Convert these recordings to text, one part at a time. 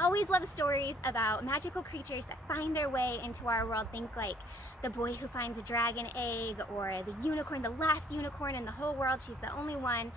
always love stories about magical creatures that find their way into our world. Think like the boy who finds a dragon egg, or the unicorn, the last unicorn in the whole world, she's the only one.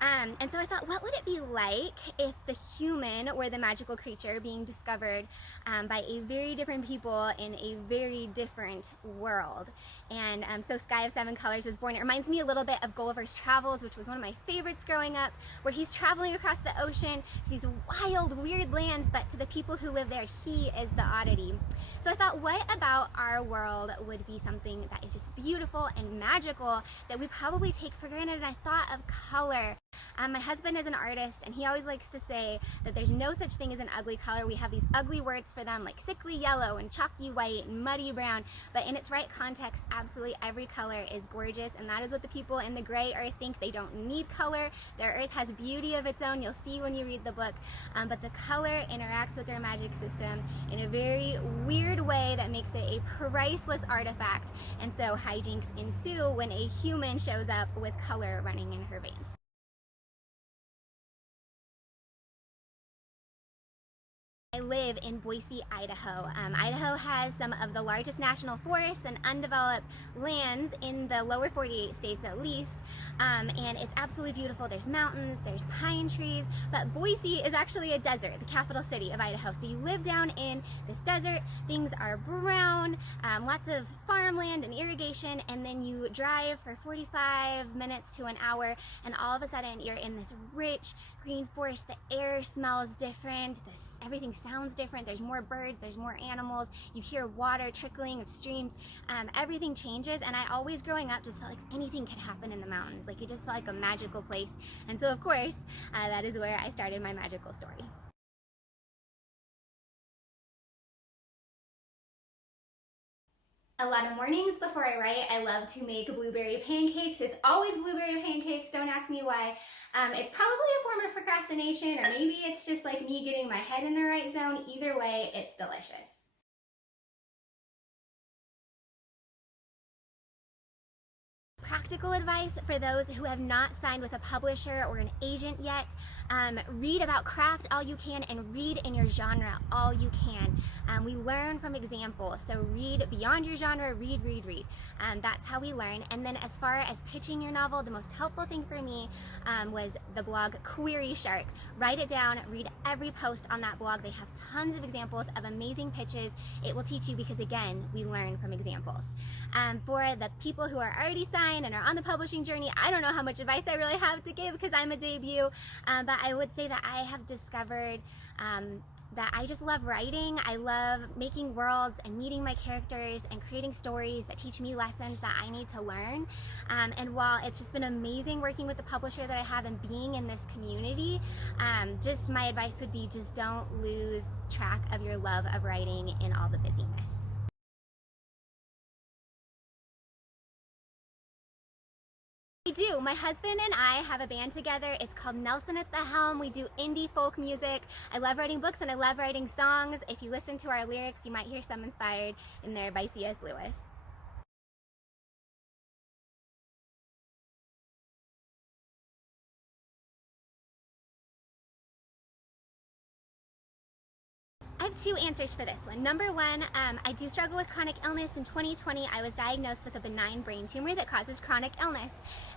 And so I thought, what would it be like if the human were the magical creature being discovered by a very different people in a very different world? And so Sky of Seven Colors was born. It reminds me a little bit of Gulliver's Travels, which was one of my favorites growing up, where he's traveling across the ocean to these wild, weird lands, but to the people who live there, he is the oddity. So I thought, what about our world would be something that is just beautiful and magical that we probably take for granted? And I thought of color. My husband is an artist, and he always likes to say that there's no such thing as an ugly color. We have these ugly words for them, like sickly yellow and chalky white and muddy brown, but in its right context, absolutely every color is gorgeous, and that is what the people in the gray earth think. They don't need color. Their earth has beauty of its own. You'll see when you read the book, but the color interacts with their magic system in a very weird way that makes it a priceless artifact, and so hijinks ensue when a human shows up with color running in her veins. I live in Boise, Idaho. Idaho has some of the largest national forests and undeveloped lands in the lower 48 states at least, and it's absolutely beautiful. There's mountains, there's pine trees, but Boise is actually a desert, the capital city of Idaho. So you live down in this desert, things are brown, lots of farmland and irrigation, and then you drive for 45 minutes to an hour, and all of a sudden you're in this rich green forest. The air smells different, everything sounds different, there's more birds, there's more animals, you hear water trickling of streams, everything changes. And I always growing up just felt like anything could happen in the mountains, like it just felt like a magical place. And so of course, that is where I started my magical story. A lot of mornings before I write, I love to make blueberry pancakes. It's always blueberry pancakes, don't ask me why. It's probably a form of procrastination, or maybe it's just like me getting my head in the right zone. Either way, it's delicious. Practical advice for those who have not signed with a publisher or an agent yet: read about craft all you can, and read in your genre all you can. We learn from examples, so read beyond your genre, read. That's how we learn. And then as far as pitching your novel, the most helpful thing for me was the blog Query Shark. Write it down, read every post on that blog. They have tons of examples of amazing pitches. It will teach you, because again, we learn from examples. For the people who are already signed and are on the publishing journey, I don't know how much advice I really have to give because I'm a debut, but I would say that I have discovered that I just love writing. I love making worlds and meeting my characters and creating stories that teach me lessons that I need to learn. And while it's just been amazing working with the publisher that I have and being in this community, just my advice would be, just don't lose track of your love of writing in all the busyness. I do. My husband and I have a band together. It's called Nelson at the Helm. We do indie folk music. I love writing books and I love writing songs. If you listen to our lyrics, you might hear some inspired in there by C.S. Lewis. I have two answers for this one. Number one, I do struggle with chronic illness. In 2020, I was diagnosed with a benign brain tumor that causes chronic illness.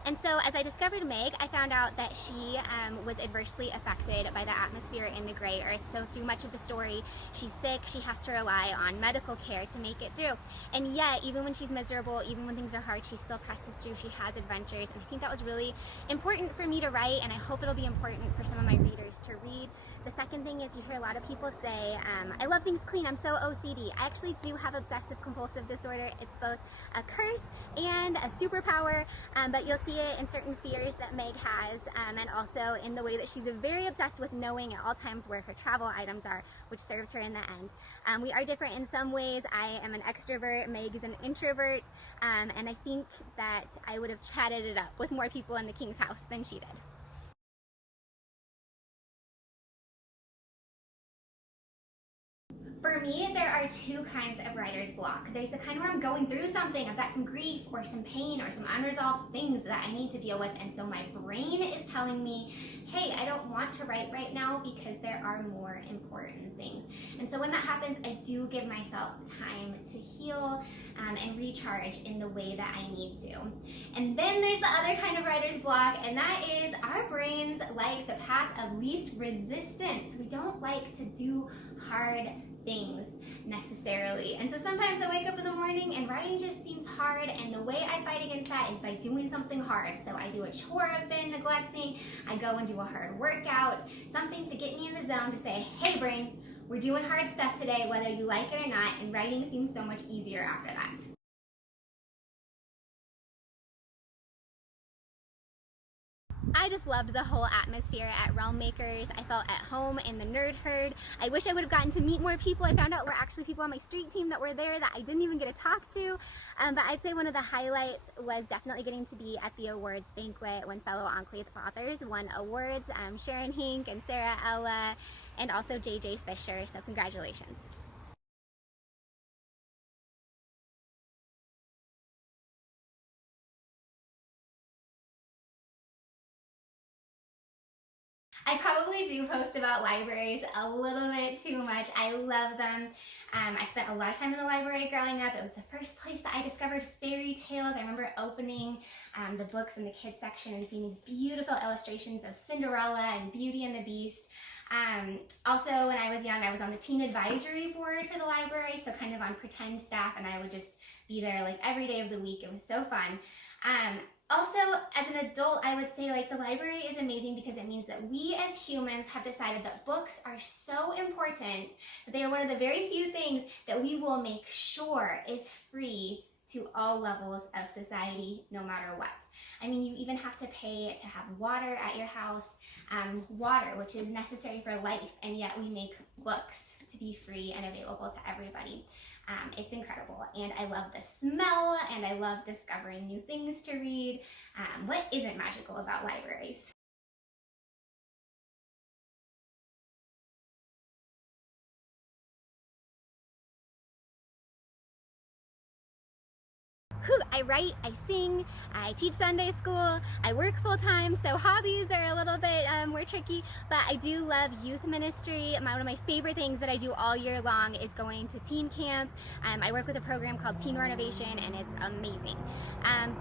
And so as I discovered Meg, I found out that she was adversely affected by the atmosphere in the gray earth. So through much of the story, she's sick, she has to rely on medical care to make it through. And yet, even when she's miserable, even when things are hard, she still presses through, she has adventures. And I think that was really important for me to write, and I hope it'll be important for some of my readers to read. The second thing is, you hear a lot of people say, I love things clean, I'm so OCD. I actually do have obsessive compulsive disorder. It's both a curse and a superpower, but you'll see it in certain fears that Meg has, and also in the way that she's very obsessed with knowing at all times where her travel items are, which serves her in the end. We are different in some ways. I am an extrovert, Meg is an introvert, and I think that I would have chatted it up with more people in the King's house than she did. For me, there are two kinds of writer's block. There's the kind where I'm going through something, I've got some grief or some pain or some unresolved things that I need to deal with, and so my brain is telling me, hey, I don't want to write right now because there are more important things. And so when that happens, I do give myself time to heal and recharge in the way that I need to. And then there's the other kind of writer's block, and that is our brains like the path of least resistance. We don't like to do hard things necessarily. And so sometimes I wake up in the morning and writing just seems hard, and the way I fight against that is by doing something hard. So I do a chore I've been neglecting, I go and do a hard workout, something to get me in the zone to say, hey brain, we're doing hard stuff today whether you like it or not, and writing seems so much easier after that. I just loved the whole atmosphere at Realm Makers. I felt at home in the nerd herd. I wish I would have gotten to meet more people. I found out there were actually people on my street team that were there that I didn't even get to talk to. But I'd say one of the highlights was definitely getting to be at the awards banquet when fellow Enclave authors won awards. Sharon Hink and Sarah Ella and also JJ Fisher, so congratulations. I probably do post about libraries a little bit too much. I love them. I spent a lot of time in the library growing up. It was the first place that I discovered fairy tales. I remember opening the books in the kids section and seeing these beautiful illustrations of Cinderella and Beauty and the Beast. Also, when I was young, I was on the teen advisory board for the library, so kind of on pretend staff, and I would just be there like every day of the week. It was so fun. Also, as an adult, I would say like the library is amazing because it means that we as humans have decided that books are so important that they are one of the very few things that we will make sure is free to all levels of society, no matter what. I mean, you even have to pay to have water at your house, water, which is necessary for life, and yet we make books to be free and available to everybody. It's incredible, and I love the smell, and I love discovering new things to read. What isn't magical about libraries? I write, I sing, I teach Sunday school, I work full-time, so hobbies are a little bit more tricky, but I do love youth ministry. One of my favorite things that I do all year long is going to teen camp. I work with a program called Teen Renovation, and it's amazing.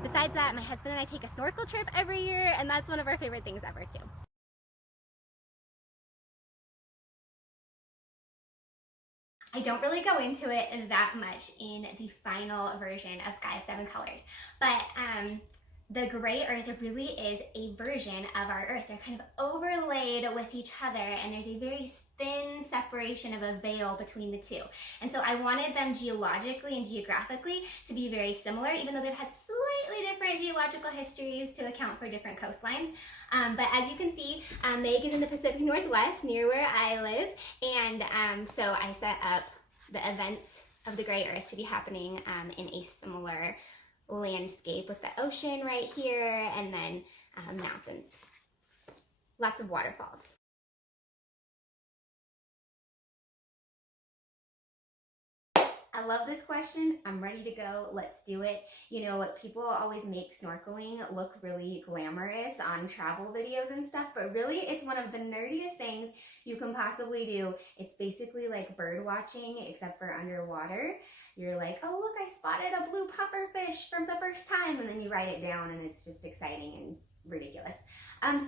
Besides that, my husband and I take a snorkel trip every year, and that's one of our favorite things ever too. I don't really go into it that much in the final version of Sky of Seven Colors, but the gray earth really is a version of our earth. They're kind of overlaid with each other, and there's a very thin separation of a veil between the two. And so I wanted them geologically and geographically to be very similar, even though they've had slightly different geological histories to account for different coastlines. But as you can see, Meg is in the Pacific Northwest near where I live, and so I set up the events of the gray earth to be happening in a similar landscape with the ocean right here, and then mountains. Lots of waterfalls. I love this question. I'm ready to go. Let's do it. You know, people always make snorkeling look really glamorous on travel videos and stuff, but really it's one of the nerdiest things you can possibly do. It's basically like bird watching, except for underwater. You're like, oh look, I spotted a blue pufferfish from the first time, and then you write it down, and it's just exciting and ridiculous.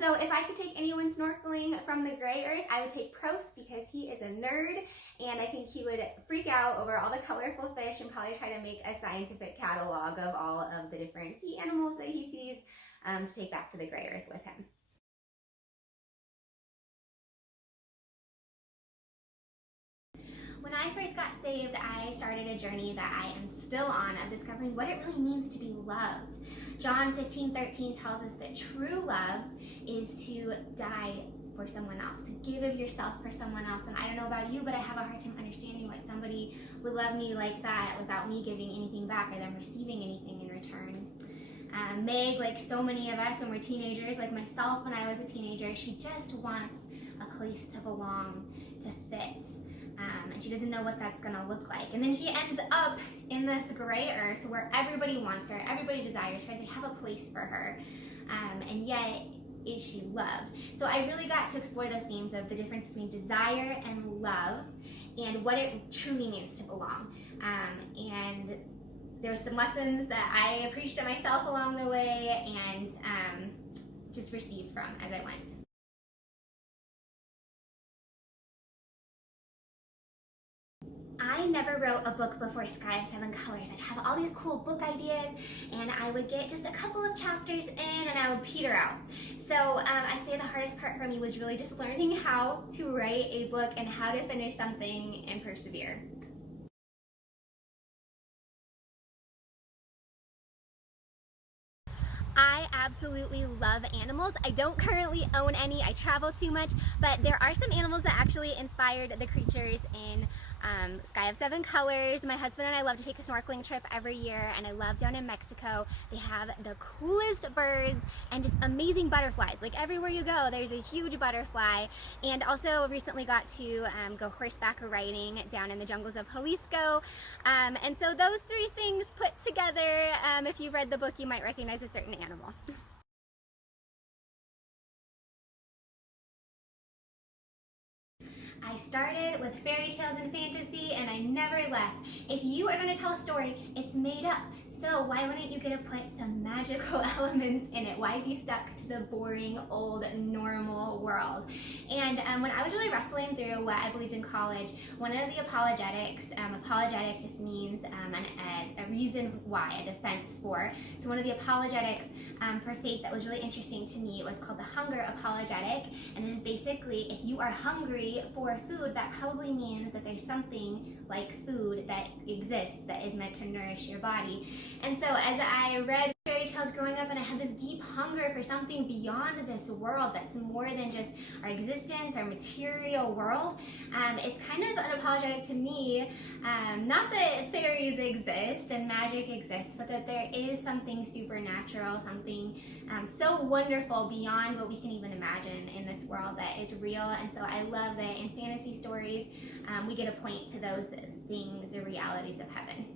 So if I could take anyone snorkeling from the gray earth, I would take Prost, because he is a nerd, and I think he would freak out over all the colorful fish and probably try to make a scientific catalog of all of the different sea animals that he sees to take back to the gray earth with him. When I first got saved, I started a journey that I am still on of discovering what it really means to be loved. John 15:13 tells us that true love is to die for someone else, to give of yourself for someone else. And I don't know about you, but I have a hard time understanding why somebody would love me like that without me giving anything back or them receiving anything in return. Meg, like so many of us when we're teenagers, like myself when I was a teenager, she just wants a place to belong, to fit. and she doesn't know what that's gonna look like. And then she ends up in this gray earth where everybody wants her, everybody desires her, they have a place for her, and yet is she loved? So I really got to explore those themes of the difference between desire and love and what it truly means to belong. And there were some lessons that I preached to myself along the way and just received from as I went. I never wrote a book before Sky of Seven Colors. I'd have all these cool book ideas and I would get just a couple of chapters in and I would peter out. So I say the hardest part for me was really just learning how to write a book and how to finish something and persevere. I absolutely love animals. I don't currently own any, I travel too much, but there are some animals that actually inspired the creatures in Sky of Seven Colors. My husband and I love to take a snorkeling trip every year, and I love down in Mexico. They have the coolest birds and just amazing butterflies. Like everywhere you go, there's a huge butterfly. And also recently got to go horseback riding down in the jungles of Jalisco. And so those three things put together, if you've read the book, you might recognize a certain animal. I started with fairy tales and fantasy and I never left. If you are going to tell a story, it's made up. So why wouldn't you get to put some magical elements in it? Why be stuck to the boring, old, normal world? And when I was really wrestling through what I believed in college, one of the apologetics, apologetic just means a reason why, a defense for. So one of the apologetics for faith that was really interesting to me was called the hunger apologetic. And it is basically, if you are hungry for food, that probably means that there's something like food that exists that is meant to nourish your body. And so as I read fairy tales growing up and I had this deep hunger for something beyond this world that's more than just our existence, our material world, it's kind of unapologetic to me, not that fairies exist and magic exists, but that there is something supernatural, something so wonderful beyond what we can even imagine in this world that is real. And so I love that in fantasy stories, we get to point to those things, the realities of heaven.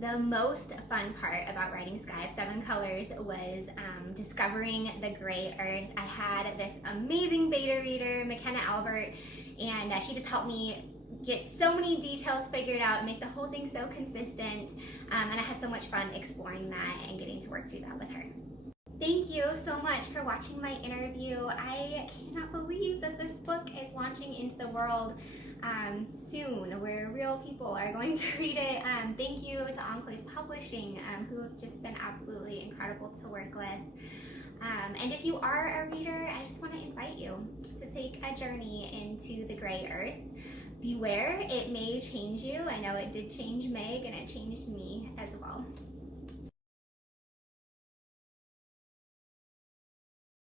The most fun part about writing Sky of Seven Colors was discovering the gray earth. I had this amazing beta reader, McKenna Albert, and she just helped me get so many details figured out, make the whole thing so consistent, and I had so much fun exploring that and getting to work through that with her. Thank you so much for watching my interview. I cannot believe that this book is launching into the world soon, where real people are going to read it. Thank you to Enclave Publishing, who have just been absolutely incredible to work with. And if you are a reader, I just want to invite you to take a journey into the gray earth. Beware, it may change you. I know it did change Meg, and it changed me as well.